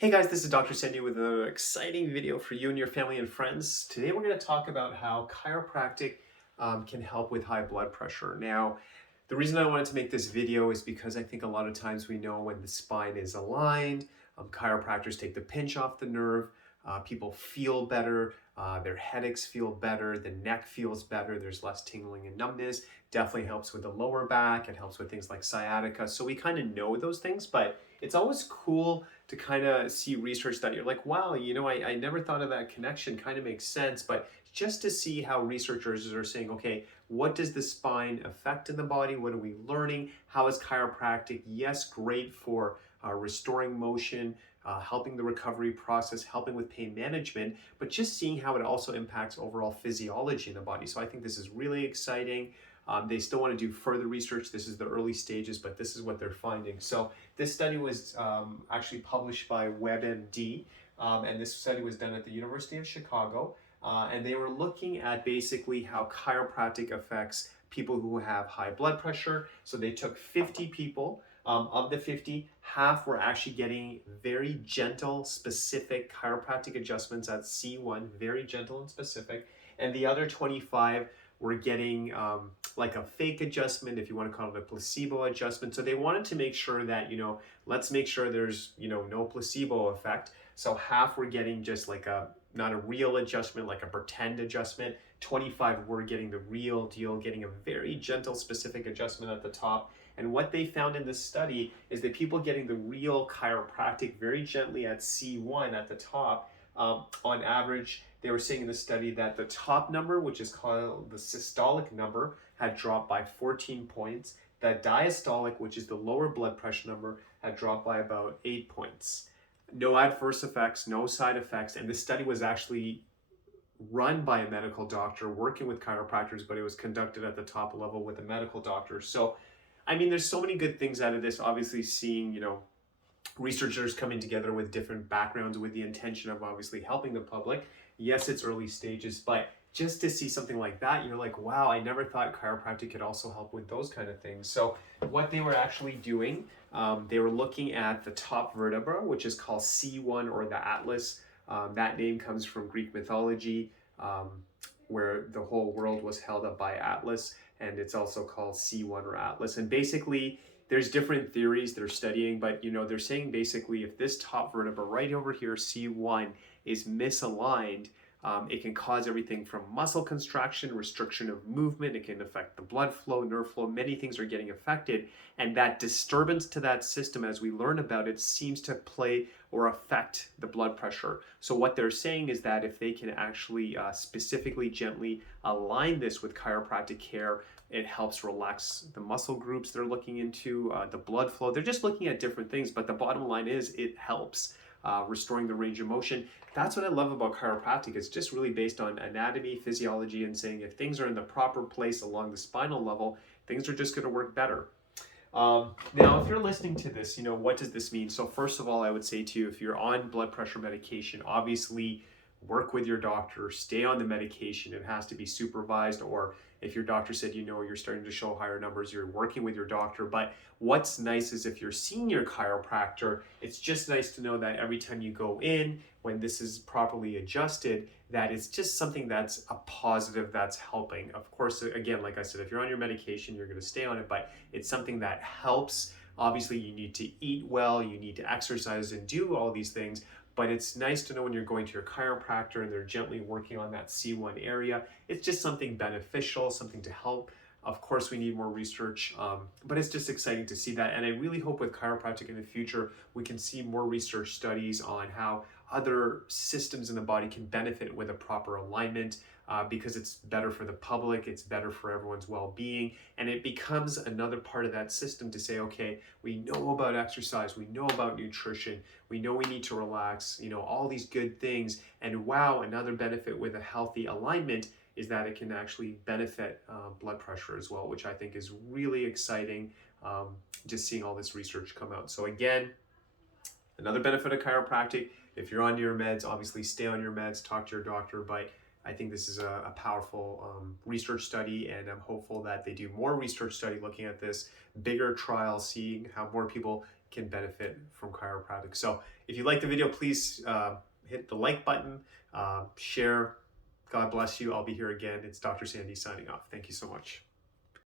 Hey guys, this is Dr. Sandy with another exciting video for you and your family and friends. Today we're going to talk about how chiropractic can help with high blood pressure. Now, the reason I wanted to make this video is because I think a lot of times we know when the spine is aligned, chiropractors take the pinch off the nerve, people feel better, their headaches feel better, the neck feels better, there's less tingling and numbness, definitely helps with the lower back, it helps with things like sciatica. So we kind of know those things, but it's always cool to kind of see research that you're like, wow, I never thought of that connection, kind of makes sense. But just to see how researchers are saying, okay, what does the spine affect in the body? What are we learning? How is chiropractic? Yes, great for restoring motion, helping the recovery process, helping with pain management, but just seeing how it also impacts overall physiology in the body. So I think this is really exciting. They still want to do further research. This is the early stages, but this is what they're finding. So this study was actually published by WebMD, and this study was done at the University of Chicago, and they were looking at basically how chiropractic affects people who have high blood pressure. So they took 50 people. Of the 50, half were actually getting very gentle, specific chiropractic adjustments at C1, very gentle and specific, and the other 25 were getting like a fake adjustment, if you want to call it a placebo adjustment. So they wanted to make sure that, let's make sure there's, no placebo effect. So half were getting just like not a real adjustment, like a pretend adjustment. 25 were getting the real deal, getting a very gentle, specific adjustment at the top. And what they found in this study is that people getting the real chiropractic very gently at C1 at the top, on average, they were saying in the study that the top number, which is called the systolic number, had dropped by 14 points. The diastolic, which is the lower blood pressure number, had dropped by about 8 points. No adverse effects, no side effects, and this study was actually run by a medical doctor working with chiropractors, but it was conducted at the top level with a medical doctor. So, I mean, there's so many good things out of this. Obviously, seeing, researchers coming together with different backgrounds with the intention of obviously helping the public. Yes, it's early stages, but just to see something like that, you're like, wow, I never thought chiropractic could also help with those kind of things. So what they were actually doing, they were looking at the top vertebra, which is called C1 or the Atlas. That name comes from Greek mythology, where the whole world was held up by Atlas, and it's also called C1 or Atlas. And basically, there's different theories they're studying, but they're saying basically if this top vertebra right over here, C1, is misaligned, it can cause everything from muscle contraction, restriction of movement. It can affect the blood flow, nerve flow. Many things are getting affected. And that disturbance to that system, as we learn about it, seems to play or affect the blood pressure. So what they're saying is that if they can actually specifically gently align this with chiropractic care, it helps relax the muscle groups they're looking into, the blood flow. They're just looking at different things, but the bottom line is it helps restoring the range of motion. That's what I love about chiropractic. It's just really based on anatomy, physiology, and saying if things are in the proper place along the spinal level, things are just going to work better. Now, if you're listening to this, what does this mean? So first of all, I would say to you, if you're on blood pressure medication, obviously work with your doctor, stay on the medication. It has to be supervised, or if your doctor said, you're starting to show higher numbers, you're working with your doctor. But what's nice is if you're seeing your chiropractor, it's just nice to know that every time you go in, when this is properly adjusted, that it's just something that's a positive, that's helping. Of course, again, like I said, if you're on your medication, you're going to stay on it, but it's something that helps. Obviously, you need to eat well, you need to exercise and do all these things, but it's nice to know when you're going to your chiropractor and they're gently working on that C1 area. It's just something beneficial, something to help. Of course, we need more research, but it's just exciting to see that. And I really hope with chiropractic in the future, we can see more research studies on how other systems in the body can benefit with a proper alignment, because it's better for the public, it's better for everyone's well-being, and it becomes another part of that system to say, okay, we know about exercise, we know about nutrition, we know we need to relax, all these good things, and wow, another benefit with a healthy alignment is that it can actually benefit blood pressure as well, which I think is really exciting, just seeing all this research come out. So again, another benefit of chiropractic, if you're on your meds, obviously stay on your meds, talk to your doctor, but I think this is a powerful research study, and I'm hopeful that they do more research study looking at this, bigger trials, seeing how more people can benefit from chiropractic. So if you like the video, please hit the like button, share. God bless you. I'll be here again. It's Dr. Sandy signing off. Thank you so much.